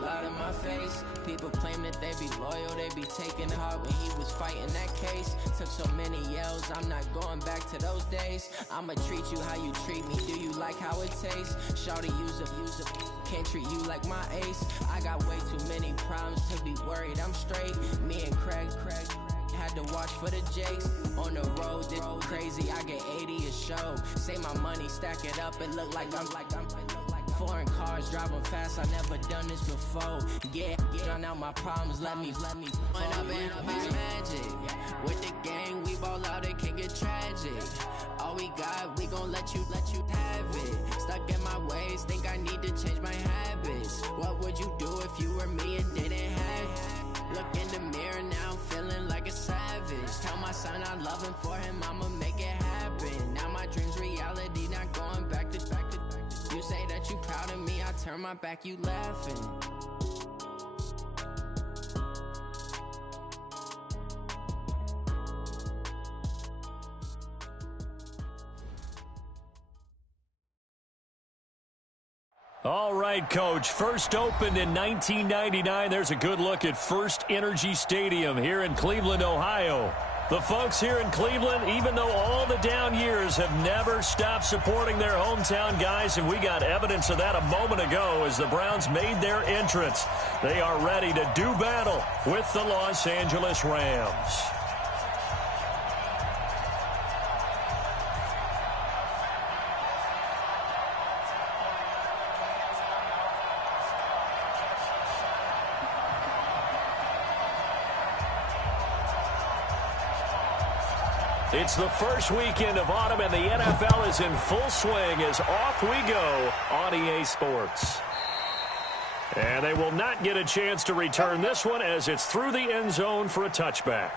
loud in my face. People claim that they be loyal, they be taking heart when he was fighting that case. Took so many yells, I'm not going back to those days. I'ma treat you how you treat me, do you like how it tastes? Shawty, use a, can't treat you like my ace. I got way too many problems to be worried, I'm straight. Me and Craig had to watch for the Jakes. On the road, this crazy, I get 80 a show. Say my money, stack it up, it look like I'm foreign cars, driving fast, I never done this before. Yeah, drown out my problems, let me When up and up is magic. With the gang, we ball out, it can get tragic. All we got, we gon' let you have it. Stuck in my ways, think I need to change my habits. What would you do if you were me and didn't have it? Look in the mirror, now I'm feeling like a savage. Tell my son I love him, for him I'ma make it happen. Now my dream's reality, not going back to. You say that you proud of me, I turn my back, you laughing. All right, Coach. First opened in 1999. There's a good look at First Energy Stadium here in Cleveland, Ohio. The folks here in Cleveland, even though all the down years, have never stopped supporting their hometown guys, and we got evidence of that a moment ago as the Browns made their entrance. They are ready to do battle with the Los Angeles Rams. It's the first weekend of autumn, and the NFL is in full swing as off we go on EA Sports. And they will not get a chance to return this one as it's through the end zone for a touchback.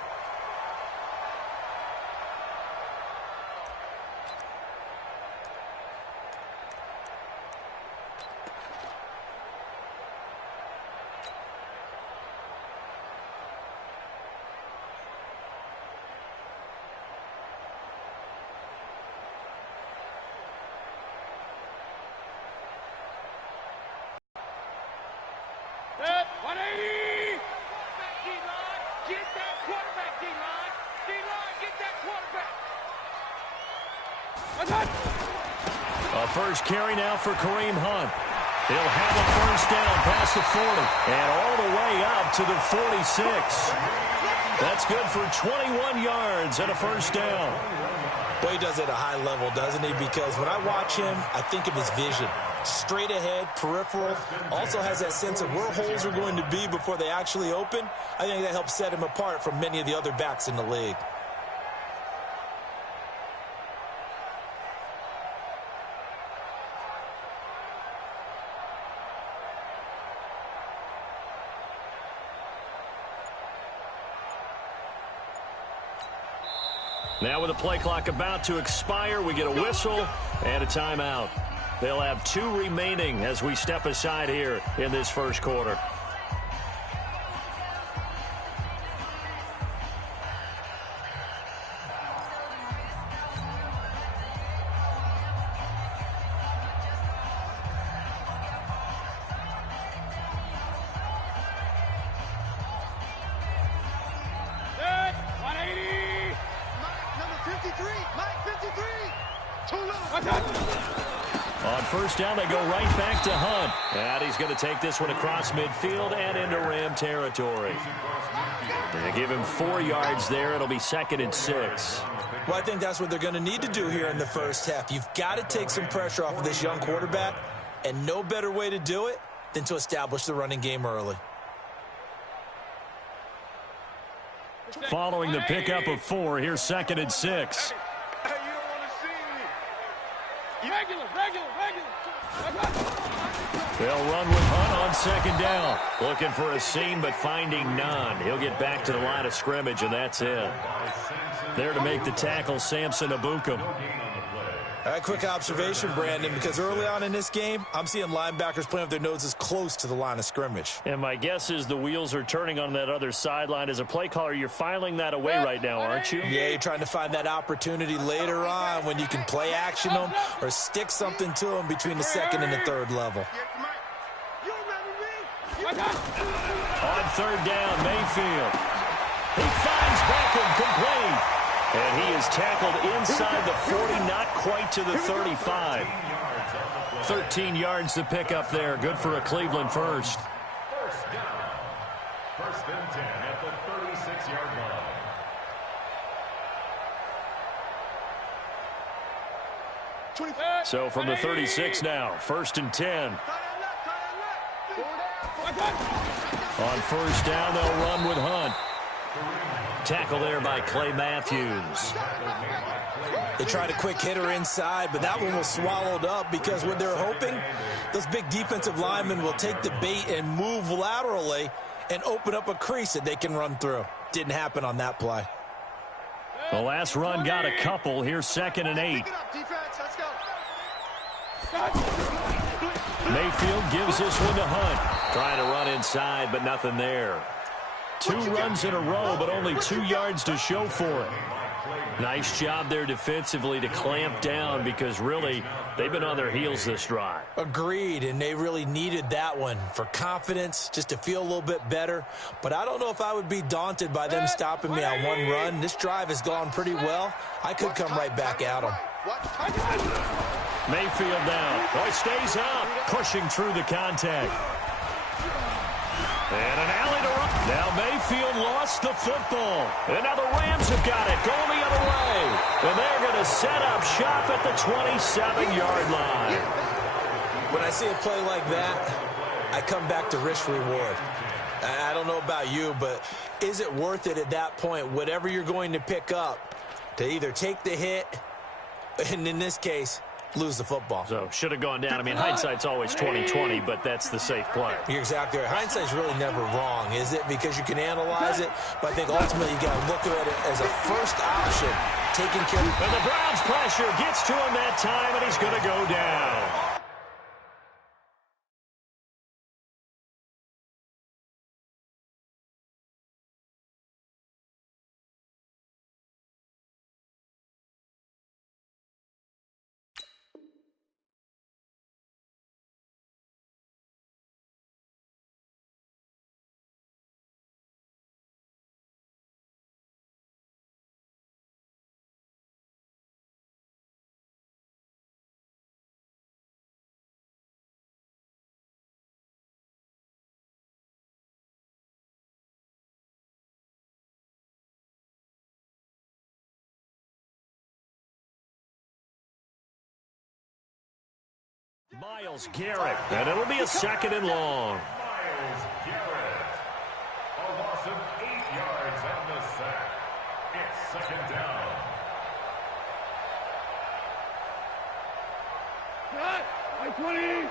A first carry now for Kareem Hunt. He'll have a first down past the 40 and all the way up to the 46. That's good for 21 yards and a first down. Well, he does it at a high level, doesn't he? Because when I watch him, I think of his vision. Straight ahead, peripheral. Also has that sense of where holes are going to be before they actually open. I think that helps set him apart from many of the other backs in the league. Now with the play clock about to expire, we get a whistle and a timeout. They'll have 2 remaining as we step aside here in this first quarter. On first down, they go right back to Hunt. And he's going to take this one across midfield and into Ram territory. They give him 4 yards there. It'll be 2nd and 6. Well, I think that's what they're going to need to do here in the first half. You've got to take some pressure off of this young quarterback, and no better way to do it than to establish the running game early. Following the pickup of 4, here's 2nd and 6. They'll run with Hunt on 2nd down. Looking for a seam, but finding none. He'll get back to the line of scrimmage, and that's it. There to make the tackle, Samson Abukum. A quick observation, Brandon, because early on in this game, I'm seeing linebackers playing with their noses close to the line of scrimmage. And my guess is the wheels are turning on that other sideline. As a play caller, you're filing that away right now, aren't you? Yeah, you're trying to find that opportunity later on when you can play action them or stick something to them between the 2nd and the 3rd level. On third down, Mayfield. He finds Beckham, complete. And he is tackled inside the 40, not quite to the 35. 13 yards to pick up there. Good for a Cleveland first. First down. First and 10 at the 36-yard line. So from the 36 now, first and 10. On first down, they'll run with Hunt. Tackle there by Clay Matthews. They tried a quick hitter inside, but that one was swallowed up because what they're hoping, those big defensive linemen will take the bait and move laterally and open up a crease that they can run through. Didn't happen on that play. The last run got a couple. Here's 2nd and 8. Mayfield gives this one to Hunt. Trying to run inside, but nothing there. 2 runs in a row, but only 2 yards to show for it. Nice job there defensively to clamp down because really they've been on their heels this drive. Agreed, and they really needed that one for confidence, just to feel a little bit better. But I don't know if I would be daunted by them stopping me on one run. This drive has gone pretty well. I could come right back at them. Mayfield down. Oh, he stays up, pushing through the contact. And an alley to run. Now Mayfield lost the football. And now the Rams have got it, going the other way. And they're going to set up shop at the 27-yard line. When I see a play like that, I come back to risk-reward. I don't know about you, but is it worth it at that point, whatever you're going to pick up, to either take the hit, and in this case, lose the football? So should have gone down. I mean, hindsight's always 20/20, but that's the safe play. You're exactly right. Hindsight's really never wrong, is it? Because you can analyze it, but I think ultimately you got to look at it as a first option, taking care of. And the Browns' pressure gets to him that time, and he's going to go down. Myles Garrett, and it'll be a 2nd and long. Myles Garrett. A loss of 8 yards on the sack. It's 2nd down. Cut! 20!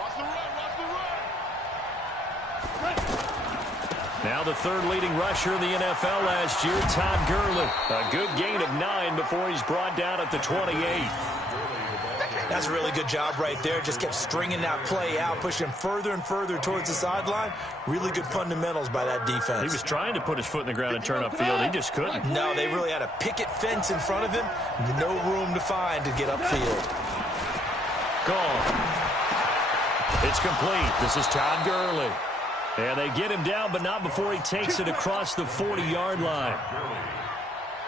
Watch the run! Now the 3rd leading rusher in the NFL last year, Todd Gurley. A good gain of 9 before he's brought down at the 28. That's a really good job right there. Just kept stringing that play out, pushing further and further towards the sideline. Really good fundamentals by that defense. He was trying to put his foot in the ground and turn upfield. He just couldn't. No, they really had a picket fence in front of him. No room to find to get upfield. Gone. It's complete. This is Todd Gurley. And they get him down, but not before he takes it across the 40-yard line.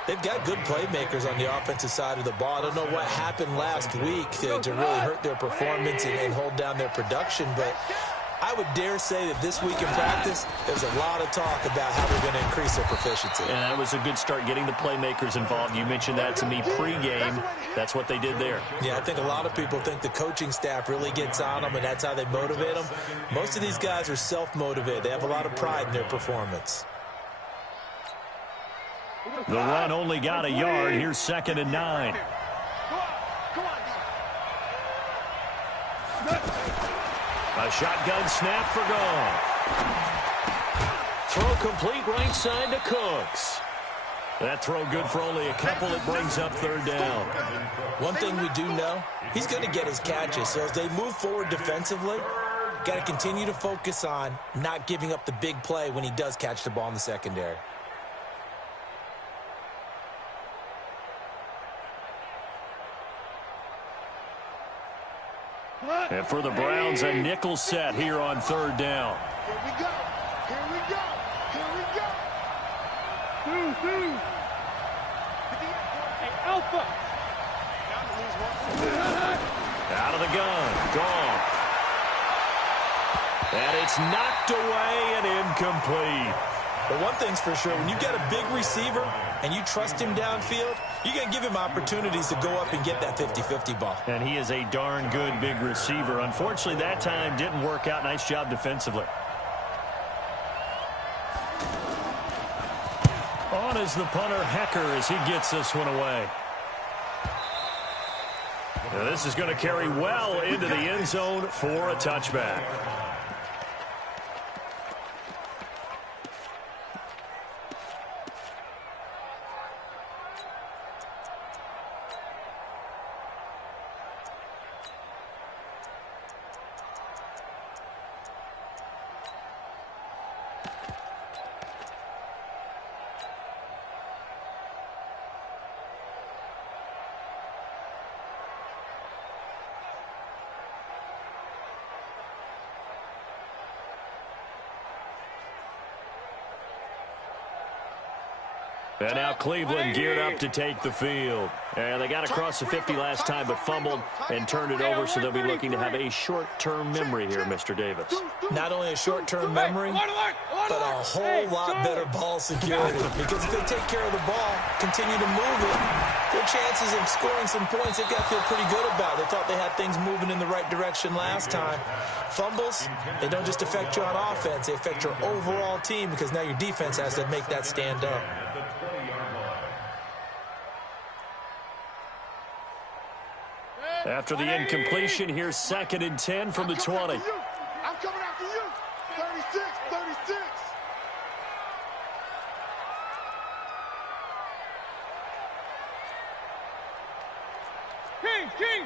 They've got good playmakers on the offensive side of the ball. I don't know what happened last week to really hurt their performance and hold down their production, but I would dare say that this week in practice, there's a lot of talk about how they're going to increase their proficiency. And that was a good start, getting the playmakers involved. You mentioned that to me pregame. That's what they did there. Yeah, I think a lot of people think the coaching staff really gets on them, and that's how they motivate them. Most of these guys are self-motivated. They have a lot of pride in their performance. The run only got a yard. Here's 2nd and 9. A shotgun snap for Goff. Throw complete right side to Cooks. That throw good for only a couple. It brings up 3rd down. One thing we do know, he's going to get his catches. So as they move forward defensively, got to continue to focus on not giving up the big play when he does catch the ball in the secondary. And for the Browns, a nickel set here on third down. Here we go. Here we go. Here we go. Hey, Alpha. Out of the gun. Gone. And it's knocked away and incomplete. But one thing's for sure, when you got a big receiver and you trust him downfield, you're going to give him opportunities to go up and get that 50-50 ball. And he is a darn good big receiver. Unfortunately, that time didn't work out. Nice job defensively. On is the punter, Hecker, as he gets this one away. Now this is going to carry well into the end zone for a touchback. And now Cleveland geared up to take the field. And they got across the 50 last time but fumbled and turned it over, so they'll be looking to have a short-term memory here, Mr. Davis. Not only a short-term memory, but a whole lot better ball security. Because if they take care of the ball, continue to move it, their chances of scoring some points, they've got to feel pretty good about. They thought they had things moving in the right direction last time. Fumbles, they don't just affect you on offense, they affect your overall team because now your defense has to make that stand up. After the incompletion, here's 2nd and 10 from the 20. I'm coming after you. 36, 36.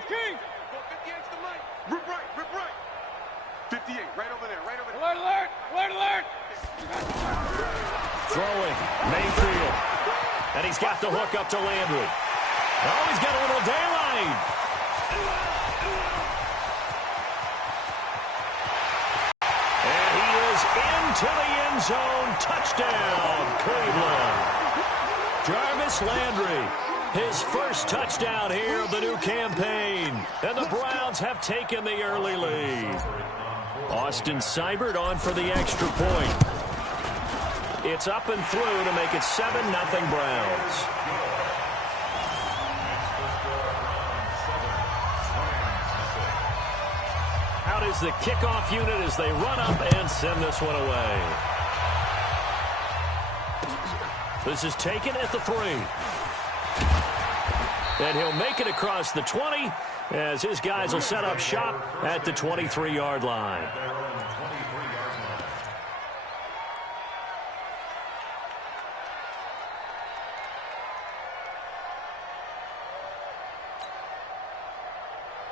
King. 58's the mic. Rip right. 58, right over there. Alert. Throwing, Mayfield. And he's got the hook up to Landry. Oh, he's got a little daylight. And he is into the end zone. Touchdown, Cleveland. Jarvis Landry, his first touchdown here of the new campaign. And the Browns have taken the early lead. Austin Seibert on for the extra point. It's up and through to make it 7-0 Browns. Out is the kickoff unit as they run up and send this one away. This is taken at the 3. And he'll make it across the 20 as his guys will set up shop at the 23-yard line.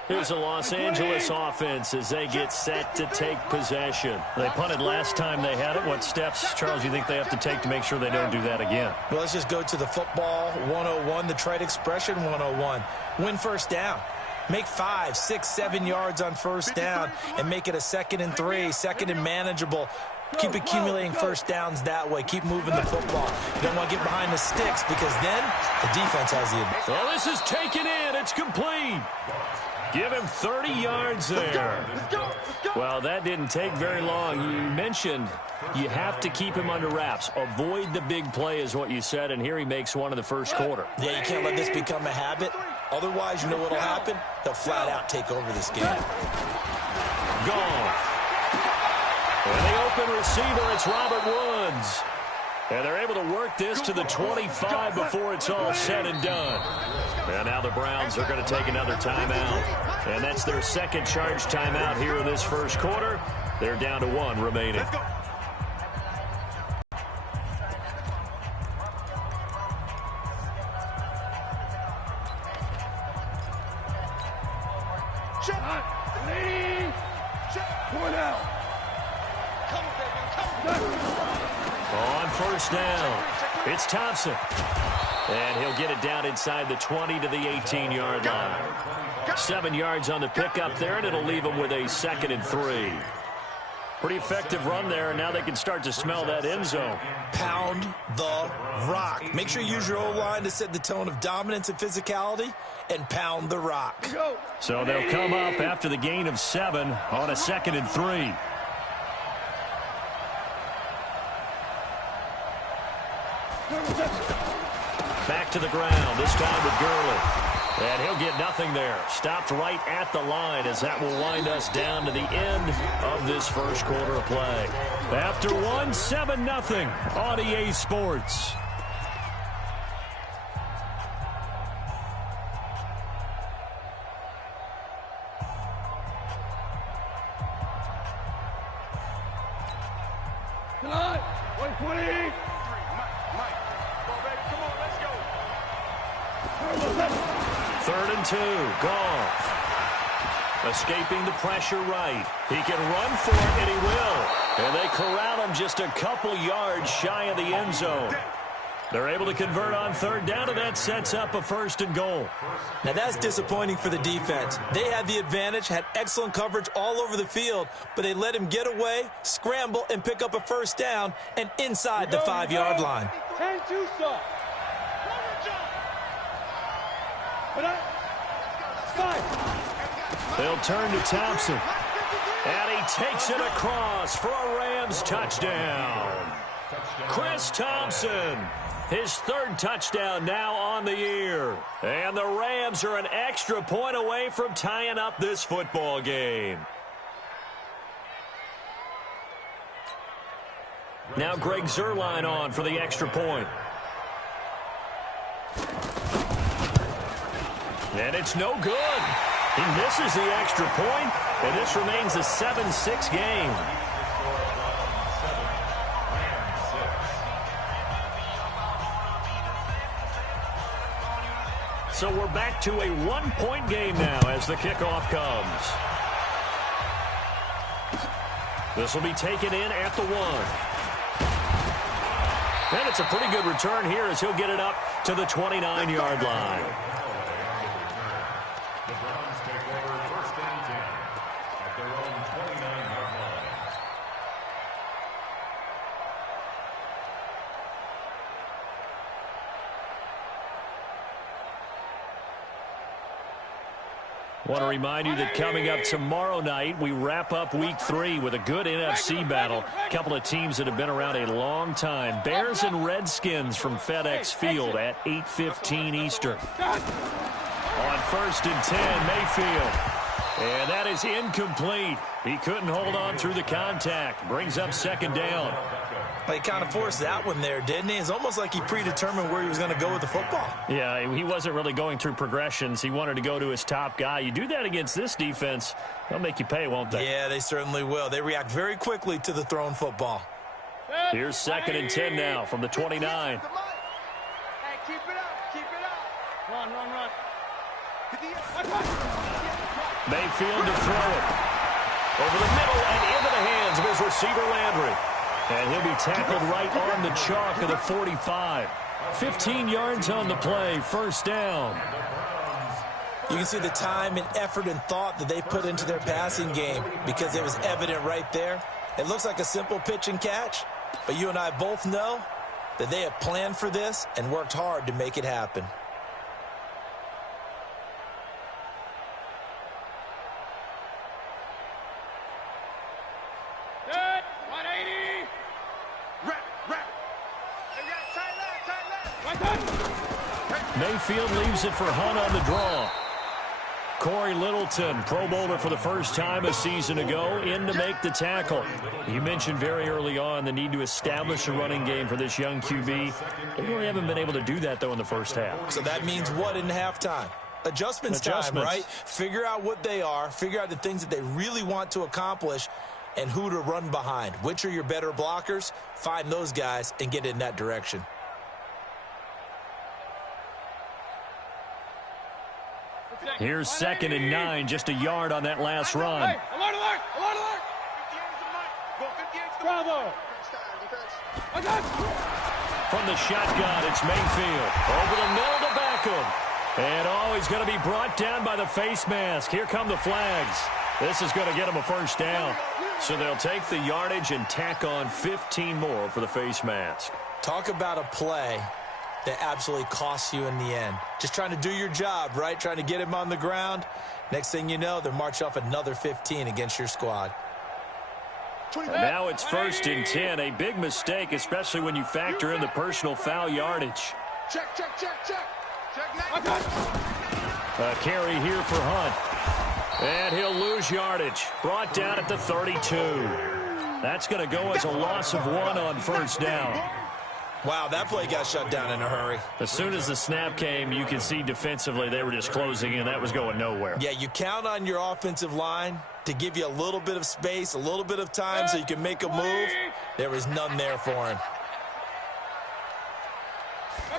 Here's the Los Angeles offense as they get set to take possession. They punted last time they had it. What steps, Charles, you think they have to take to make sure they don't do that again? Well, let's just go to the football 101, the trade expression 101. Win first down. Make 5, 6, 7 yards on first down and make it a 2nd and 3, 2nd and manageable. Keep accumulating first downs that way. Keep moving the football. You don't want to get behind the sticks because then the defense has the advantage. Well, this is taken in. It's complete. Give him 30 yards there. Well, that didn't take very long. You mentioned you have to keep him under wraps. Avoid the big play is what you said, and here he makes one in the first quarter. Yeah, you can't let this become a habit. Otherwise, you know what will happen? They'll flat out take over this game. Gone. And the open receiver, it's Robert Woods. And they're able to work this to the 25 before it's all said and done. And now the Browns are going to take another timeout. And that's their second charge timeout here in this first quarter. They're down to 1 remaining. On first down. It's Thompson. And he'll get it down inside the 20 to the 18-yard line. 7 yards on the pickup there, and it'll leave him with a 2nd and 3. Pretty effective run there, and now they can start to smell that end zone. Pound the rock. Make sure you use your O-line to set the tone of dominance and physicality, and pound the rock. So they'll come up after the gain of 7 on a 2nd and 3. Back to the ground, this time with Gurley. And he'll get nothing there. Stopped right at the line as that will wind us down to the end of this first quarter of play. After 1, 7-0 on EA Sports. Come on, 120. Third and 2, Goff. Escaping the pressure right. He can run for it, and he will. And they corral him just a couple yards shy of the end zone. They're able to convert on 3rd down, and that sets up a 1st and goal. Now that's disappointing for the defense. They had the advantage, had excellent coverage all over the field, but they let him get away, scramble, and pick up a 1st down and inside the 5-yard line. 10-2 stop. They'll turn to Thompson. And he takes it across for a Rams touchdown. Chris Thompson, his 3rd touchdown now on the year. And the Rams are an extra point away from tying up this football game. Now Greg Zuerlein on for the extra point. And it's no good. He misses the extra point, and this remains a 7-6 game. So we're back to a 1-point game now as the kickoff comes. This will be taken in at the 1. And it's a pretty good return here as he'll get it up to the 29-yard line. Want to remind you that coming up tomorrow night, we wrap up Week 3 with a good NFC battle. A couple of teams that have been around a long time. Bears and Redskins from FedEx Field at 8:15 Eastern. On 1st and 10, Mayfield. And that is incomplete. He couldn't hold on through the contact. Brings up 2nd down. He kind of forced that one there, didn't he? It's almost like he predetermined where he was going to go with the football. Yeah, he wasn't really going through progressions. He wanted to go to his top guy. You do that against this defense, they'll make you pay, won't they? Yeah, they certainly will. They react very quickly to the thrown football. Here's 2nd and 10 now from the 29. Hey, keep it up, keep it up. Run. Mayfield to throw it. Over the middle and into the hands of his receiver, Landry. And he'll be tackled right on the chalk of the 45. 15 yards on the play, 1st down. You can see the time and effort and thought that they put into their passing game because it was evident right there. It looks like a simple pitch and catch, but you and I both know that they have planned for this and worked hard to make it happen. Mayfield leaves it for Hunt on the draw. Corey Littleton, Pro Bowler for the first time a season ago, in to make the tackle. You mentioned very early on the need to establish a running game for this young QB. They really haven't been able to do that, though, in the first half. So that means what in halftime? Adjustments time, right? Figure out what they are, figure out the things that they really want to accomplish, and who to run behind. Which are your better blockers? Find those guys and get in that direction. Here's 2nd and 9, just a yard on that last run. Hey, alert! Bravo! From the shotgun, it's Mayfield. Over the middle to Beckham. And, oh, he's going to be brought down by the face mask. Here come the flags. This is going to get him a first down. So they'll take the yardage and tack on 15 more for the face mask. Talk about a play that absolutely costs you in the end. Just trying to do your job, right? Trying to get him on the ground. Next thing you know, they're marching off another 15 against your squad. And now it's 1st and 10. A big mistake, especially when you factor in the personal foul yardage. Check, check, check, check. A carry here for Hunt. And he'll lose yardage. Brought down at the 32. That's going to go as a loss of 1 on first down. Wow, that play got shut down in a hurry. As soon as the snap came, you could see defensively they were just closing in. That was going nowhere. Yeah, you count on your offensive line to give you a little bit of space, a little bit of time so you can make a move. There was none there for him.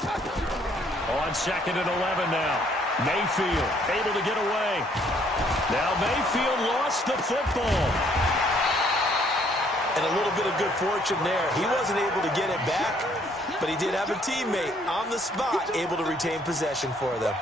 On 2nd and 11 now. Mayfield able to get away. Now Mayfield lost the football. And a little bit of good fortune there. He wasn't able to get it back, but he did have a teammate on the spot able to retain possession for them.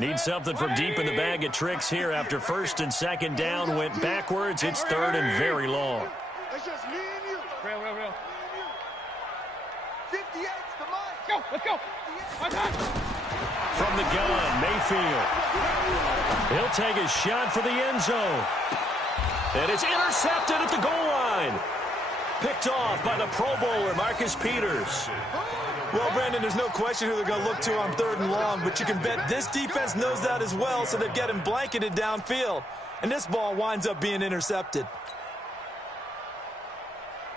Need something from deep in the bag of tricks here after 1st and 2nd down went backwards. It's 3rd and very long. It's just me and you. Real. 58's the mic. Let's go. From the gun, Mayfield. He'll take a shot for the end zone. And it's intercepted at the goal line. Picked off by the Pro Bowler, Marcus Peters. Well, Brandon, there's no question who they're going to look to on 3rd and long, but you can bet this defense knows that as well, so they're getting blanketed downfield. And this ball winds up being intercepted.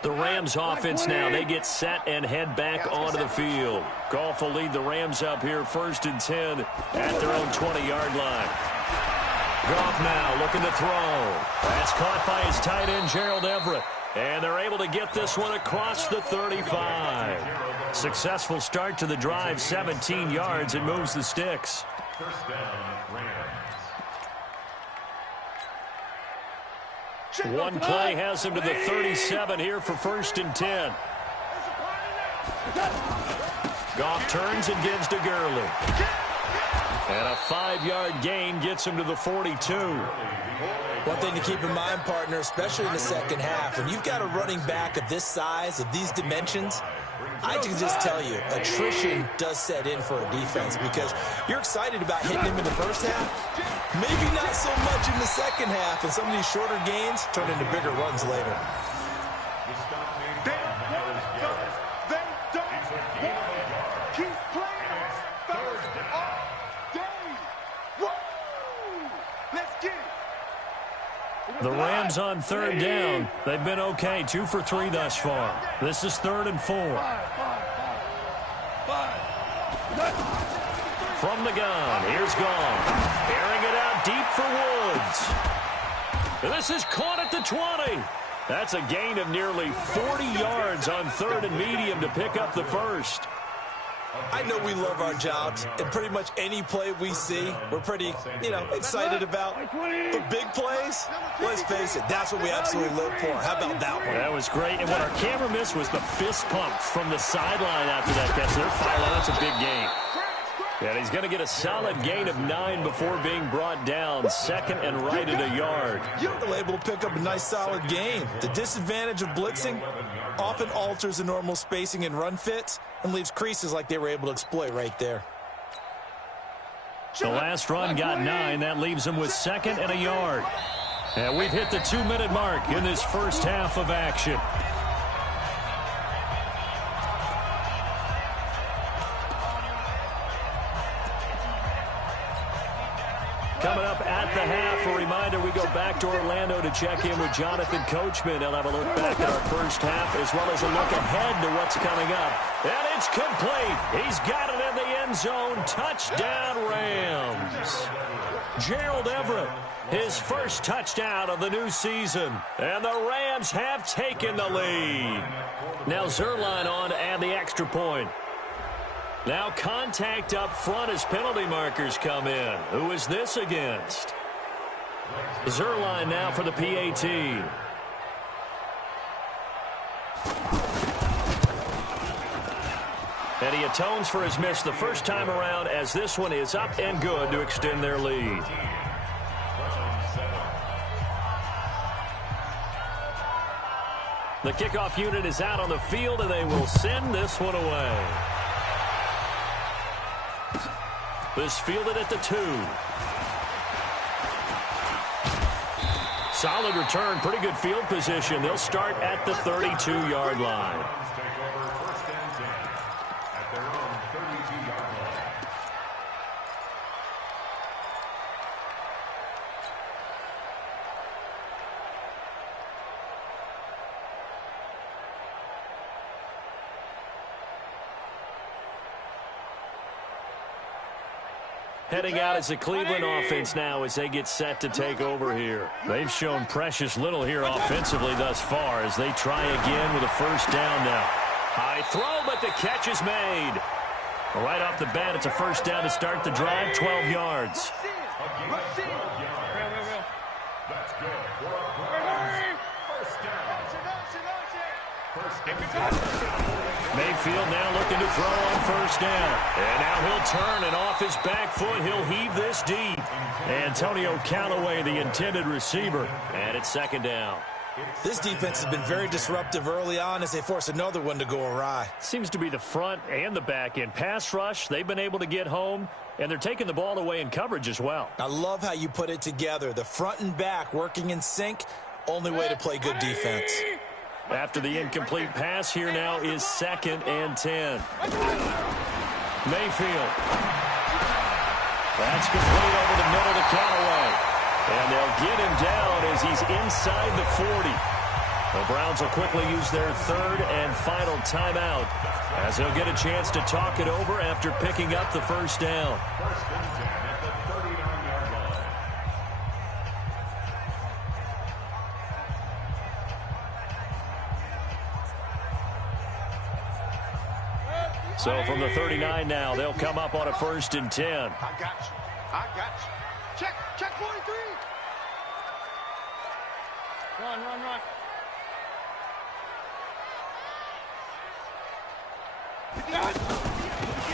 The Rams offense now, they get set and head back onto the field. Goff will lead the Rams up here 1st and 10 at their own 20-yard line. Goff now looking to throw. That's caught by his tight end, Gerald Everett. And they're able to get this one across the 35. Successful start to the drive, 17 yards, and moves the sticks. First down, Rams. One play has him to the 37 here for 1st and 10. Goff turns and gives to Gurley. And a 5-yard gain gets him to the 42. One thing to keep in mind, partner, especially in the second half, when you've got a running back of this size, of these dimensions, I can just tell you, attrition does set in for a defense because you're excited about hitting him in the first half, maybe not so much in the second half, and some of these shorter gains turn into bigger runs later. Keep playing first all day. Woo! Let's get it. The Rams on 3rd down. They've been okay, 2 for 3 thus far. This is 3rd and 4. From the gun, here's Goff. Airing it out deep for Woods. And this is caught at the 20. That's a gain of nearly 40 yards on 3rd and medium to pick up the first. I know we love our jobs, and pretty much any play we see, we're pretty, excited about. But big plays, let's face it, that's what we absolutely live for. How about that one? That was great, and what our camera missed was the fist pump from the sideline after that catch. They're filing. That's a big gain. And he's going to get a solid gain of 9 before being brought down. 2nd and right at a yard. You're able to pick up a nice solid gain. The disadvantage of blitzing often alters the normal spacing and run fits and leaves creases like they were able to exploit right there. The last run got 9. That leaves him with 2nd and a yard. And we've hit the 2-minute mark in this first half of action. Coming up at the half, a reminder, we go back to Orlando to check in with Jonathan Coachman. He'll have a look back at our first half as well as a look ahead to what's coming up. And it's complete. He's got it in the end zone. Touchdown, Rams. Gerald Everett His first touchdown of the new season. And the Rams have taken the lead. Now Zerline on to add the extra point. Now contact up front as penalty markers come in. Who is this against? Zerline now for the PAT. And he atones for his miss the first time around, as this one is up and good to extend their lead. The kickoff unit is out on the field, and they will send this one away. This fielded at the 2. Solid return, pretty good field position. They'll start at the 32-yard line. Heading out as the Cleveland offense now as they get set to take over here. They've shown precious little here offensively thus far as they try again with a first down now. High throw, but the catch is made. Right off the bat, it's a first down to start the drive, 12 yards. That's good. Mayfield now looking to throw on first down. And now he'll turn, and off his back foot, he'll heave this deep. Antonio Callaway, the intended receiver, and it's second down. This defense has been very disruptive early on as they force another one to go awry. Seems to be the front and the back end. Pass rush, they've been able to get home, and they're taking the ball away in coverage as well. I love how you put it together. The front and back working in sync, only way to play good defense. After the incomplete pass, here now is 2nd and 10. Mayfield. That's complete over the middle to Callaway. And they'll get him down as he's inside the 40. The Browns will quickly use their 3rd and final timeout as they'll get a chance to talk it over after picking up the first down. So from the 39 now, they'll come up on a 1st and 10. I got you. I got you. Check 43. Run.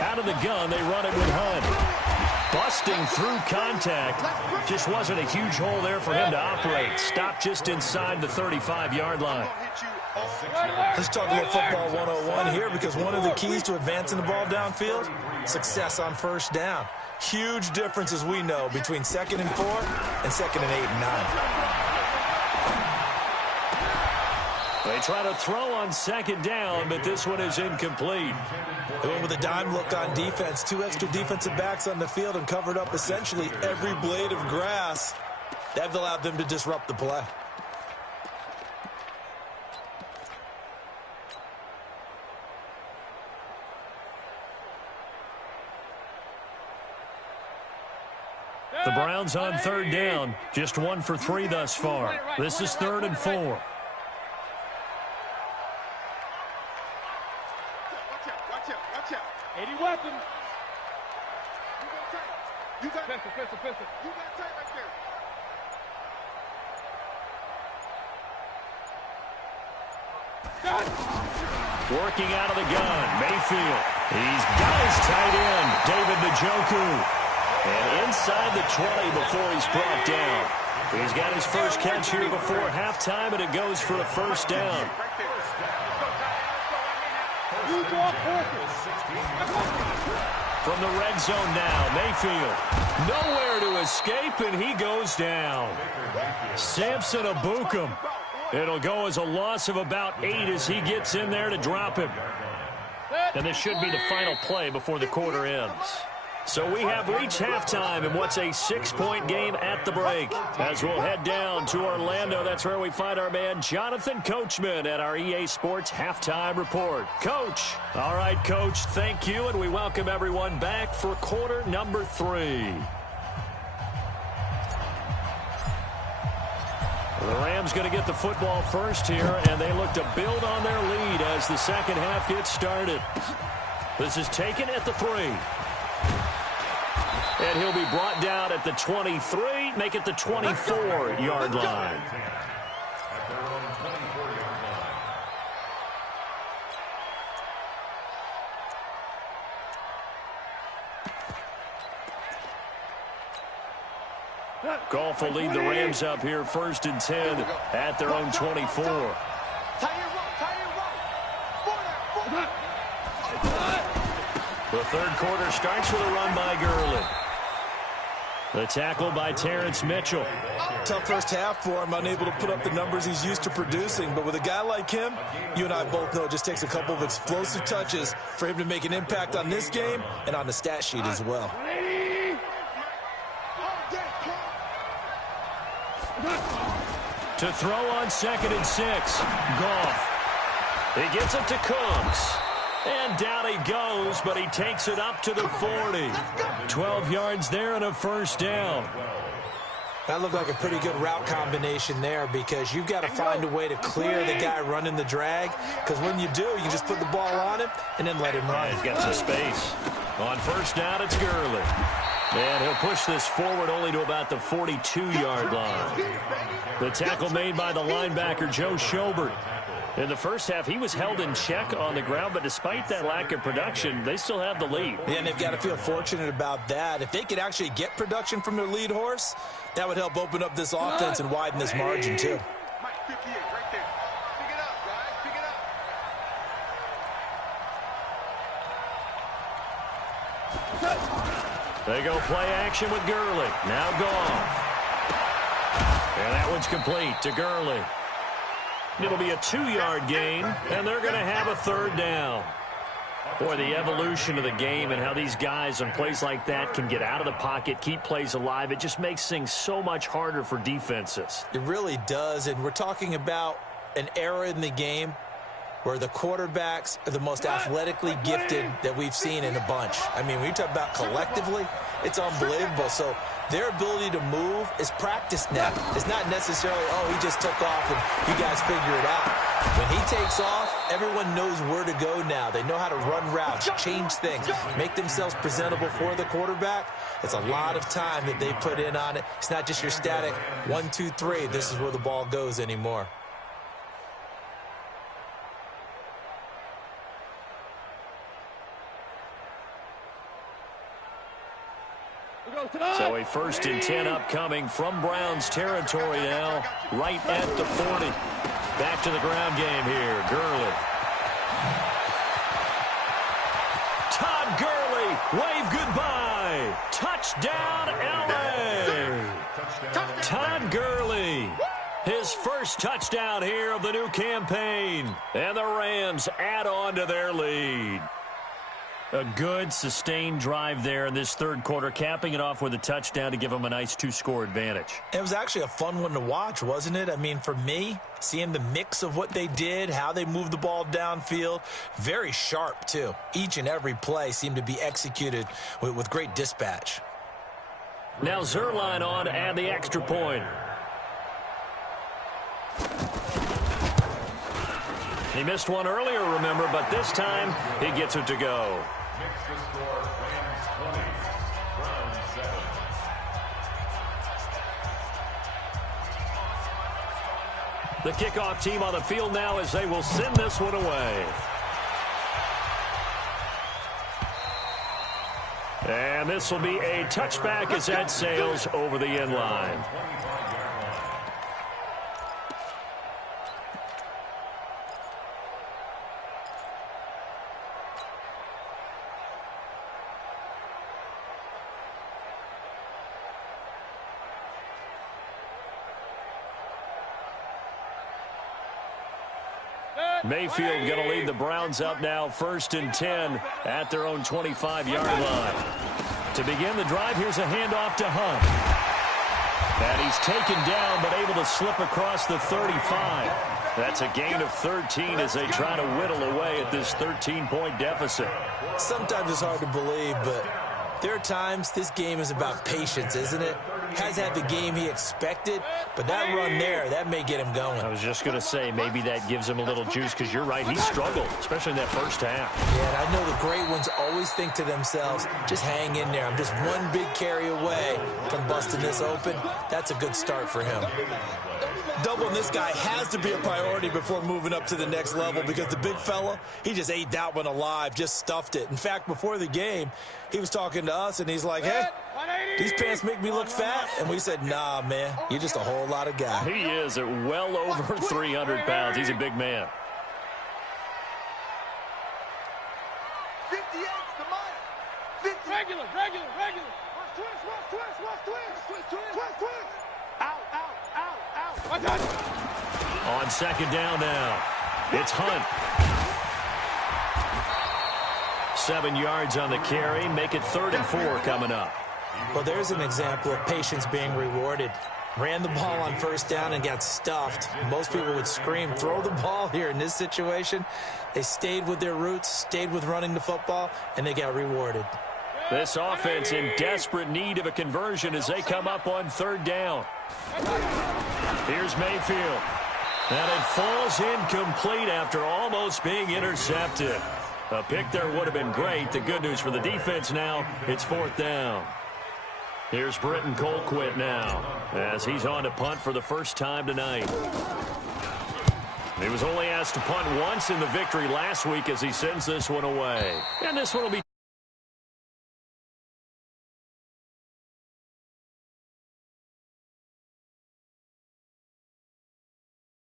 Out of the gun, they run it with Hunt. Busting through contact. Just wasn't a huge hole there for him to operate. Stopped just inside the 35-yard line. Let's talk a little football 101 here, because one of the keys to advancing the ball downfield, success on first down. Huge difference, as we know, between 2nd and 4 and 2nd and 8 and 9. They try to throw on 2nd down, but this one is incomplete. They went with a dime look on defense. 2 extra defensive backs on the field and covered up essentially every blade of grass. That allowed them to disrupt the play. The Browns on 3rd down. Just 1 for 3 thus far. This is 3rd and 4. Watch out. 80 weapons. You got tight. Pistol. You got tight right there. Working out of the gun, Mayfield. He's got his tight end, David Njoku. And inside the 20 before he's brought down. He's got his first catch here before halftime, and it goes for a first down. From the red zone now, Mayfield. Nowhere to escape, and he goes down. Samson Abukum. It'll go as a loss of about 8 as he gets in there to drop him. And this should be the final play before the quarter ends. So we have reached halftime in what's a 6-point game at the break. As we'll head down to Orlando, that's where we find our man Jonathan Coachman at our EA Sports Halftime Report. Coach. All right, Coach, thank you, and we welcome everyone back for quarter number 3. The Rams going to get the football first here, and they look to build on their lead as the second half gets started. This is taken at the 3. And he'll be brought down at the 23, make it the 24-yard line. Goff will lead the Rams up here first and 10 at their own 24. The third quarter starts with a run by Gurley. The tackle by Terrence Mitchell. Tough first half for him, unable to put up the numbers he's used to producing. But with a guy like him, you and I both know it just takes a couple of explosive touches for him to make an impact on this game and on the stat sheet as well. To throw on 2nd and 6. Goff. He gets it to Cooks. And down he goes, but he takes it up to the 40. 12 yards there and a first down. That looked like a pretty good route combination there because you've got to find a way to clear the guy running the drag. Because when you do, you just put the ball on him and then let him run. Yeah, he's got some space. On first down, it's Gurley. And he'll push this forward only to about the 42-yard line. The tackle made by the linebacker, Joe Schobert. In the first half, he was held in check on the ground, but despite that lack of production, they still have the lead. Yeah, and they've got to feel fortunate about that. If they could actually get production from their lead horse, that would help open up this offense and widen this margin, too. Mike, 58, right there. Pick it up, guys. Pick it up. They go play action with Gurley. Now Goff. And that one's complete to Gurley. It'll be a 2-yard gain, and they're going to have a third down. Boy, the evolution of the game and how these guys on plays like that can get out of the pocket, keep plays alive, it just makes things so much harder for defenses. It really does, and we're talking about an era in the game where the quarterbacks are the most athletically gifted that we've seen in a bunch. I mean, when you talk about collectively, it's unbelievable. So their ability to move is practiced now. It's not necessarily, oh, he just took off and you guys figure it out. When he takes off, everyone knows where to go now. They know how to run routes, change things, make themselves presentable for the quarterback. It's a lot of time that they put in on it. It's not just your static 1, 2, 3, this is where the ball goes anymore. So a 1st and 10 upcoming from Browns territory now, right at the 40. Back to the ground game here. Gurley. Todd Gurley, wave goodbye. Touchdown, L.A. Todd Gurley. His first touchdown here of the new campaign. And the Rams add on to their lead. A good, sustained drive there in this third quarter, capping it off with a touchdown to give them a nice 2-score advantage. It was actually a fun one to watch, wasn't it? I mean, for me, seeing the mix of what they did, how they moved the ball downfield, very sharp, too. Each and every play seemed to be executed with great dispatch. Now Zerline on to add the extra point. He missed one earlier, remember, but this time he gets it to go. Makes the score Rams 20, Browns 7. The kickoff team on the field now as they will send this one away. And this will be a touchback as that sails over the end line. Mayfield going to lead the Browns up now, 1st and 10 at their own 25-yard line. To begin the drive, here's a handoff to Hunt. And he's taken down, but able to slip across the 35. That's a gain of 13 as they try to whittle away at this 13-point deficit. Sometimes it's hard to believe, but There are times this game is about patience, isn't it? Has had the game he expected, but that run there, that may get him going. I was just going to say, maybe that gives him a little juice, because you're right, he struggled, especially in that first half. Yeah, and I know the great ones always think to themselves, just hang in there. I'm just one big carry away from busting this open. That's a good start for him. Doubling this guy has to be a priority before moving up to the next level, because the big fella, he just ate that one alive, just stuffed it. In fact, before the game, he was talking to us, and he's like, hey, these pants make me look fat. And we said, nah, man, you're just a whole lot of guy. He is at well over 300 pounds. He's a big man. 58's the money. 50. Regular. Twist. Out. On second down now, it's Hunt. 7 yards on the carry. Make it 3rd and 4 coming up. Well, there's an example of patience being rewarded. Ran the ball on first down and got stuffed. Most people would scream, throw the ball here. In this situation, they stayed with their roots, stayed with running the football, and they got rewarded. This offense in desperate need of a conversion as they come up on 3rd down. Here's Mayfield. And it falls incomplete after almost being intercepted. A pick there would have been great. The good news for the defense now, it's 4th down. Here's Britton Colquitt now as he's on to punt for the first time tonight. He was only asked to punt once in the victory last week as he sends this one away. And this one will be